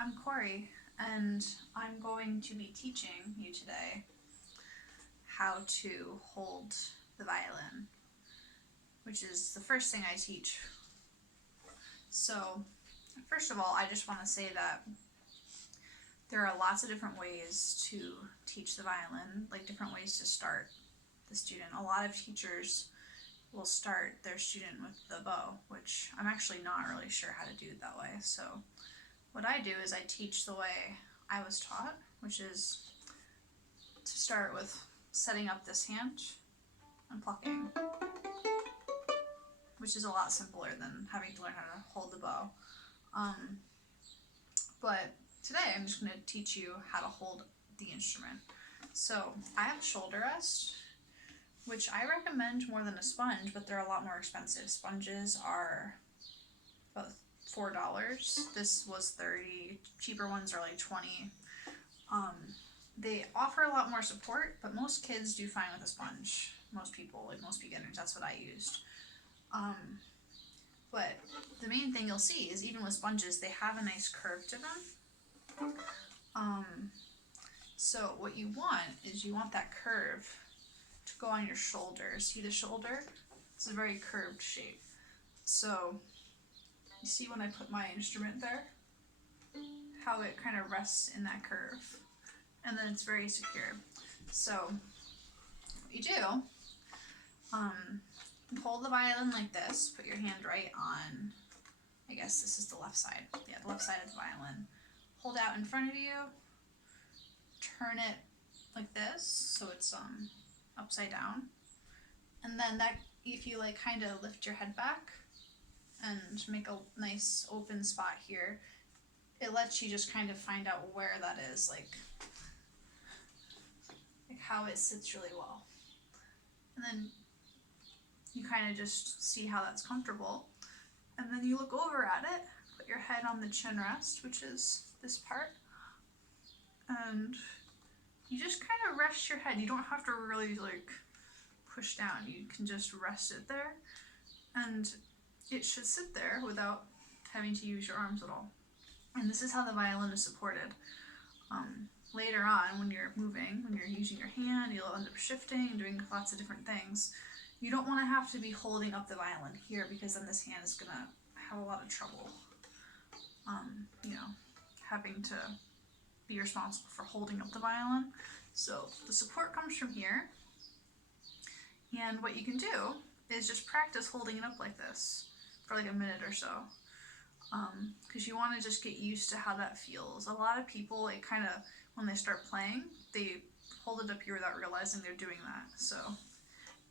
I'm Corey, and I'm going to be teaching you today how to hold the violin, which is the first thing I teach. So, first of all, I just want to say that there are lots of different ways to teach the violin, like different ways to start the student. A lot of teachers will start their student with the bow, which I'm actually not really sure how to do it that way. So what I do is I teach the way I was taught, which is to start with setting up this hand and plucking, which is a lot simpler than having to learn how to hold the bow. But today I'm just going to teach you how to hold the instrument. So I have a shoulder rest, which I recommend more than a sponge, but they're a lot more expensive. Sponges are about $4. This was $30. Cheaper ones are like $20. They offer a lot more support, but most kids do fine with a sponge. Most people, like most beginners, that's what I used. But the main thing you'll see is even with sponges, they have a nice curve to them. So what you want is you want that curve to go on your shoulder. See the shoulder? It's a very curved shape. So you see when I put my instrument there, how it kind of rests in that curve, and then it's very secure. So what you do, hold the violin like this, put your hand right on, I guess this is the left side. Yeah, the left side of the violin. Hold out in front of you, turn it like this, so it's upside down. And then that, if you like kind of lift your head back and make a nice open spot here, it lets you just kind of find out where that is, like how it sits really well. And then you kind of just see how that's comfortable. And then you look over at it, put your head on the chin rest, which is this part, and you just kind of rest your head. You don't have to really like push down. You can just rest it there, and it should sit there without having to use your arms at all. And this is how the violin is supported. Later on, when you're moving, when you're using your hand, you'll end up shifting, doing lots of different things. You don't want to have to be holding up the violin here, because then this hand is going to have a lot of trouble, having to be responsible for holding up the violin. So the support comes from here, and what you can do is just practice holding it up like this for like a minute or so, because you want to just get used to how that feels. A lot of people, like kind of when they start playing, they hold it up here without realizing they're doing that. So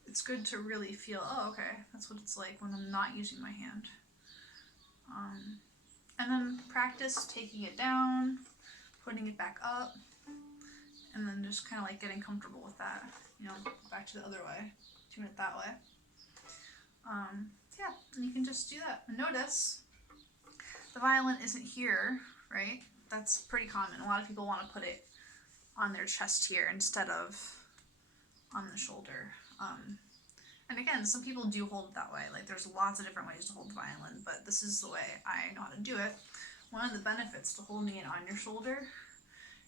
it's good to really feel, oh, okay, that's what it's like when I'm not using my hand. And then practice taking it down, putting it back up, and then just kind of like getting comfortable with that. Back to the other way, doing it that way. Yeah, and you can just do that. And notice the violin isn't here, right? That's pretty common. A lot of people want to put it on their chest here instead of on the shoulder. And again, some people do hold it that way. Like there's lots of different ways to hold the violin, but this is the way I know how to do it. One of the benefits to holding it on your shoulder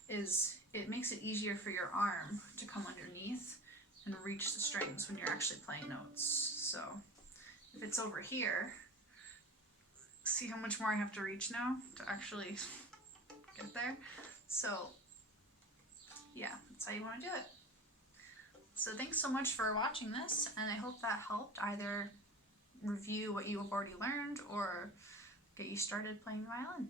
is it makes it easier for your arm to come underneath and reach the strings when you're actually playing notes. So if it's over here, see how much more I have to reach now to actually get there? So yeah, that's how you want to do it. So thanks so much for watching this, and I hope that helped either review what you have already learned or get you started playing the violin.